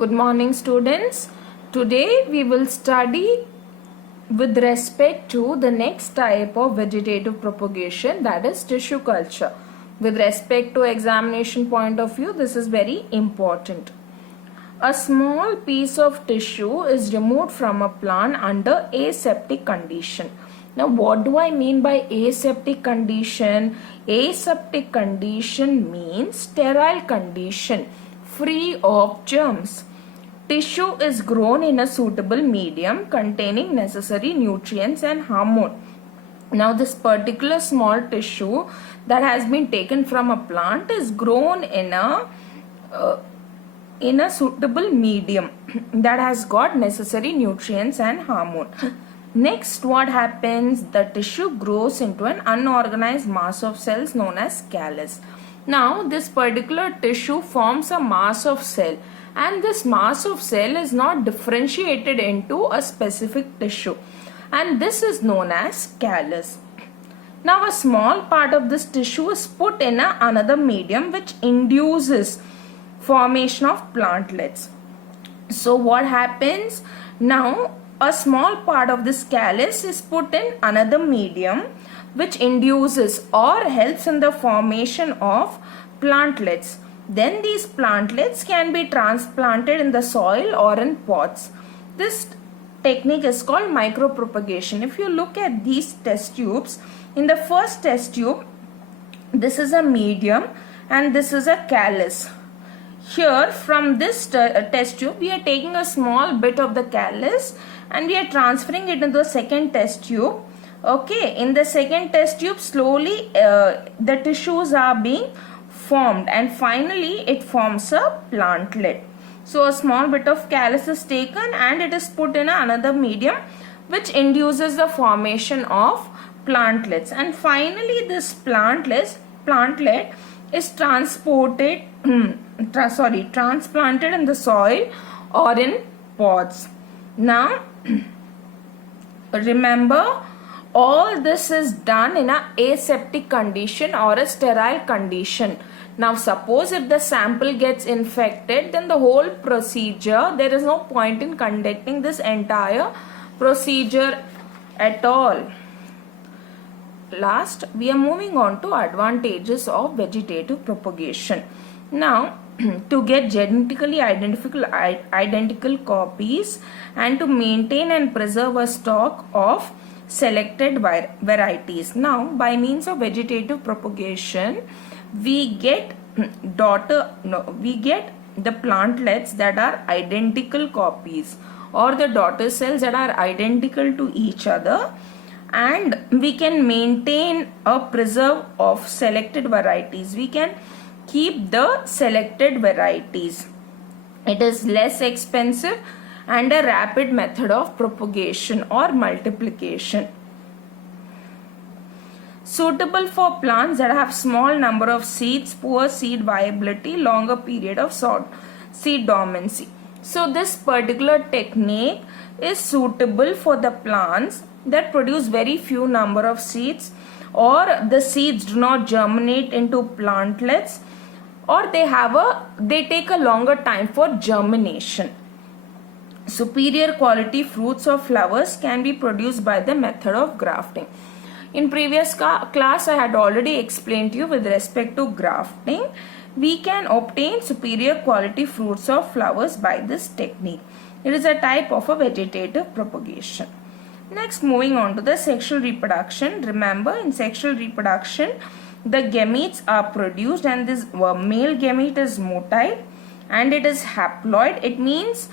Good morning, students. Today we will study with respect to the next type of vegetative propagation, that is tissue culture. With respect to examination point of view, this is very important. A small piece of tissue is removed from a plant under aseptic condition. Now, what do I mean by aseptic condition? Aseptic condition means sterile condition, free of germs. Tissue is grown in a suitable medium containing necessary nutrients and hormone. Now, this particular small tissue that has been taken from a plant is grown in a suitable medium that has got necessary nutrients and hormone. Next, what happens? The tissue grows into an unorganized mass of cells known as callus. Now, this particular tissue forms a mass of cell, and this mass of cell is not differentiated into a specific tissue, and this is known as callus. Now, a small part of this tissue is put in another medium which induces formation of plantlets. So what happens? Now, a small part of this callus is put in another medium which induces or helps in the formation of plantlets. Then these plantlets can be transplanted in the soil or in pots. This technique is called micropropagation. If you look at these test tubes, in the first test tube, this is a medium and this is a callus. Here from this test tube, we are taking a small bit of the callus and we are transferring it into the second test tube. Okay, in the second test tube, slowly the tissues are being formed and finally it forms a plantlet. So a small bit of callus is taken and it is put in another medium which induces the formation of plantlets, and finally this plantlet is transplanted in the soil or in pots. Now remember, all this is done in an aseptic condition or a sterile condition. Now suppose if the sample gets infected, then the whole procedure, there is no point in conducting this entire procedure at all. Last, we are moving on to advantages of vegetative propagation. Now, to get genetically identical copies and to maintain and preserve a stock of selected varieties. Now, by means of vegetative propagation, we get the plantlets that are identical copies or the daughter cells that are identical to each other, and we can maintain a preserve of selected varieties. We can keep the selected varieties. It is less expensive and a rapid method of propagation or multiplication. Suitable for plants that have small number of seeds, poor seed viability, longer period of seed dormancy. So this particular technique is suitable for the plants that produce very few number of seeds, or the seeds do not germinate into plantlets, or they take a longer time for germination. Superior quality fruits or flowers can be produced by the method of grafting. In previous class, I had already explained to you with respect to grafting. We can obtain superior quality fruits or flowers by this technique. It is a type of a vegetative propagation. Next, moving on to the sexual reproduction. Remember, in sexual reproduction, the gametes are produced and this male gamete is motile and it is haploid. It means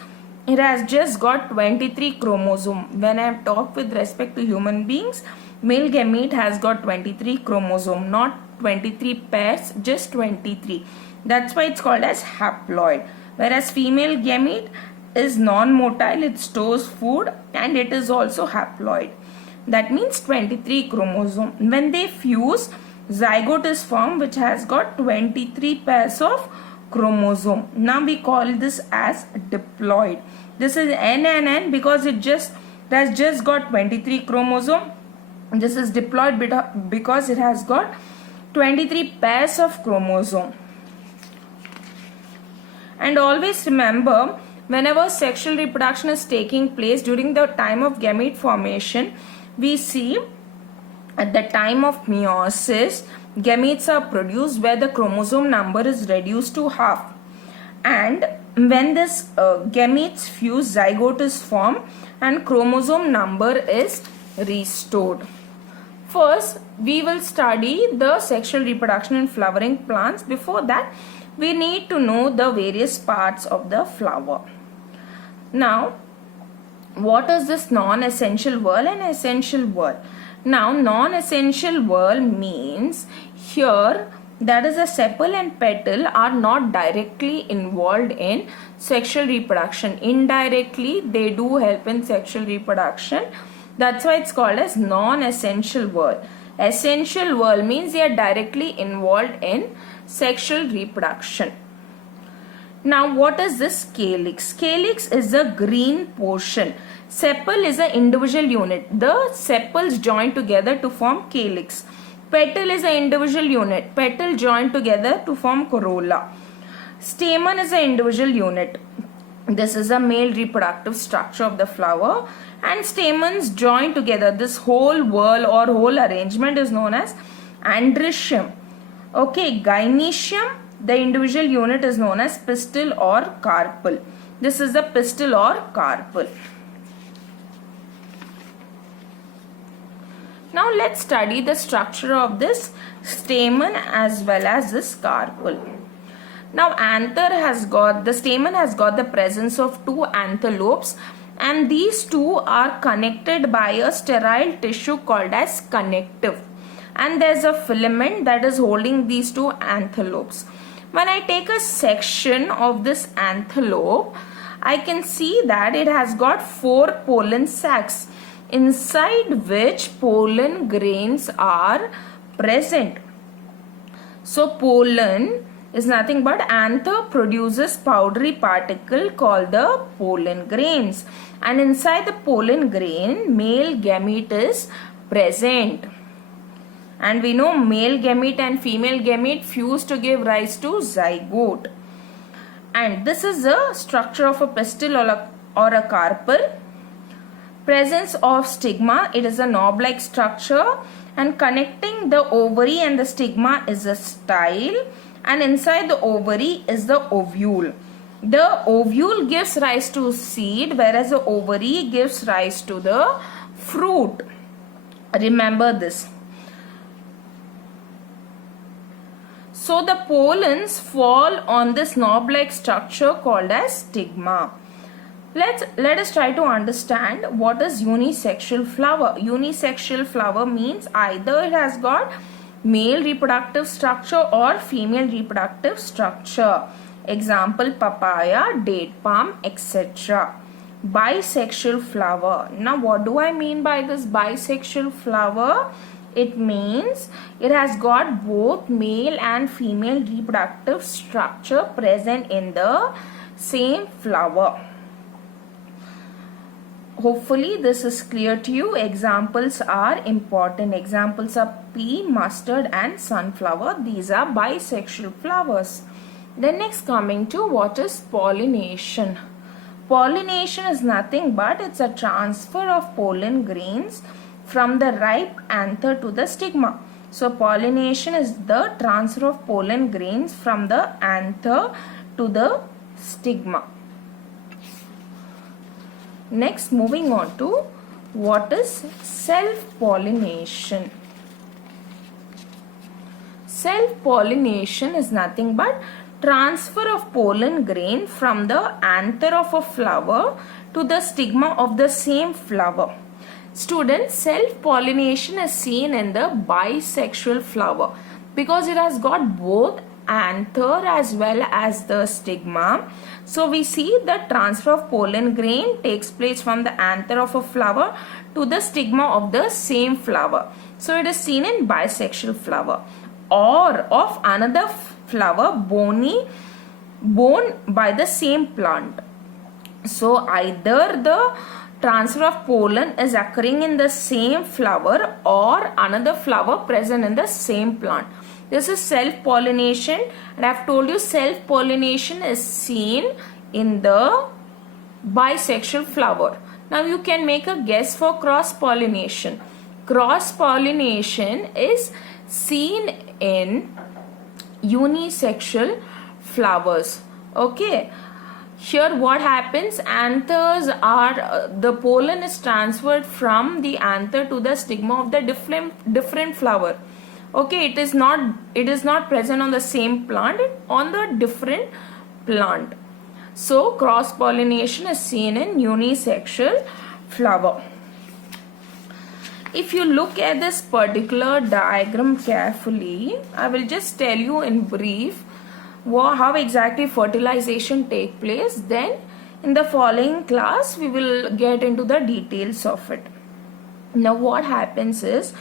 it has just got 23 chromosomes. When I have talked with respect to human beings, male gamete has got 23 chromosomes, not 23 pairs, just 23. That's why it's called as haploid. Whereas female gamete is non-motile, it stores food and it is also haploid. That means 23 chromosomes. When they fuse, zygote is formed which has got 23 pairs of chromosome. Now we call this as diploid. This is N because it has just got 23 chromosome. This is diploid because it has got 23 pairs of chromosome. And always remember, whenever sexual reproduction is taking place during the time of gamete formation, we see at the time of meiosis, gametes are produced where the chromosome number is reduced to half. And when this gametes fuse, zygote is formed and chromosome number is restored. First, we will study the sexual reproduction in flowering plants. Before that, we need to know the various parts of the flower. Now, what is this non-essential whorl and essential whorl? Now, non-essential whorl means here that is a sepal and petal are not directly involved in sexual reproduction. Indirectly, they do help in sexual reproduction. That's why it's called as non-essential whorl. Essential whorl means they are directly involved in sexual reproduction. Now, what is this calyx? Calyx is the green portion. Sepal is an individual unit. The sepals join together to form calyx. Petal is an individual unit. Petal join together to form corolla. Stamen is an individual unit. This is a male reproductive structure of the flower. And stamens join together. This whole whorl or whole arrangement is known as androecium. Okay, gynoecium, the individual unit is known as pistil or carpel. This is the pistil or carpel. Now let's study the structure of this stamen as well as this carpel. Now the stamen has got the presence of two anther lobes, and these two are connected by a sterile tissue called as connective. And there's a filament that is holding these two anther lobes. When I take a section of this anther lobe, I can see that it has got 4 pollen sacs, inside which pollen grains are present. So pollen is nothing but anther produces powdery particle called the pollen grains, and inside the pollen grain male gamete is present. And we know male gamete and female gamete fuse to give rise to zygote. And this is the structure of a pistil or a carpel. Presence of stigma, it is a knob-like structure, and connecting the ovary and the stigma is a style, and inside the ovary is the ovule. The ovule gives rise to seed, whereas the ovary gives rise to the fruit. Remember this. So the pollens fall on this knob-like structure called as stigma. Let us try to understand what is unisexual flower. Unisexual flower means either it has got male reproductive structure or female reproductive structure. Example, papaya, date palm, etc. Bisexual flower. Now what do I mean by this bisexual flower? It means it has got both male and female reproductive structure present in the same flower. Hopefully this is clear to you. Examples are important. Examples are pea, mustard and sunflower. These are bisexual flowers. Then next coming to what is pollination. Pollination is nothing but it's a transfer of pollen grains from the ripe anther to the stigma. So pollination is the transfer of pollen grains from the anther to the stigma. Next, moving on to what is self-pollination. Self-pollination is nothing but transfer of pollen grain from the anther of a flower to the stigma of the same flower. Students, self-pollination is seen in the bisexual flower because it has got both anther as well as the stigma. So we see the transfer of pollen grain takes place from the anther of a flower to the stigma of the same flower. So it is seen in bisexual flower. Or of another flower borne by the same plant. So either the transfer of pollen is occurring in the same flower or another flower present in the same plant. This is self-pollination, and I have told you self-pollination is seen in the bisexual flower. Now you can make a guess for cross pollination. Cross pollination is seen in unisexual flowers. Okay, here what happens, anthers are the pollen is transferred from the anther to the stigma of the different flower. Okay, it is not present on the same plant, on the different plant. So cross pollination is seen in unisexual flower. If you look at this particular diagram carefully, I will just tell you in brief how exactly fertilization take place. Then in the following class we will get into the details of it. Now what happens is,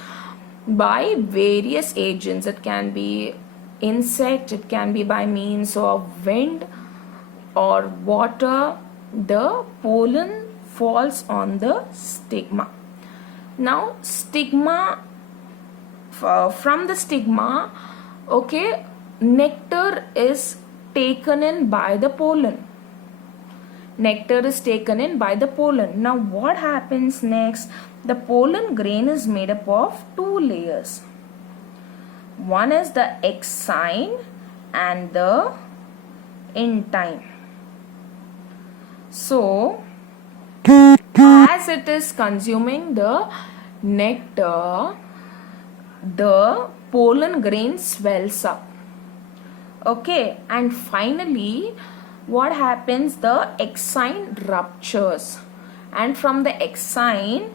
by various agents, it can be insect, it can be by means of wind or water, the pollen falls on the stigma. Now stigma, from the stigma, okay, nectar is taken in by the pollen. Nectar is taken in by the pollen. Now what happens next? The pollen grain is made up of two layers. One is the exine and the intine. So as it is consuming the nectar, the pollen grain swells up. Okay, and finally what happens, the exine ruptures, and from the exine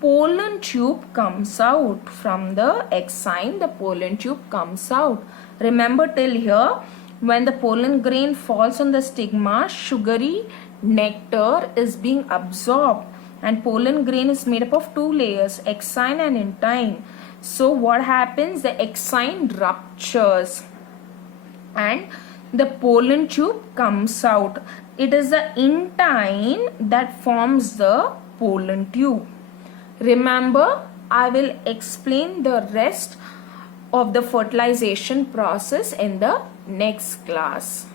pollen tube comes out. From the exine the pollen tube comes out. Remember till here, when the pollen grain falls on the stigma, sugary nectar is being absorbed, and pollen grain is made up of two layers, exine and intine. So what happens, the exine ruptures and the pollen tube comes out. It is the intine that forms the pollen tube. Remember, I will explain the rest of the fertilization process in the next class.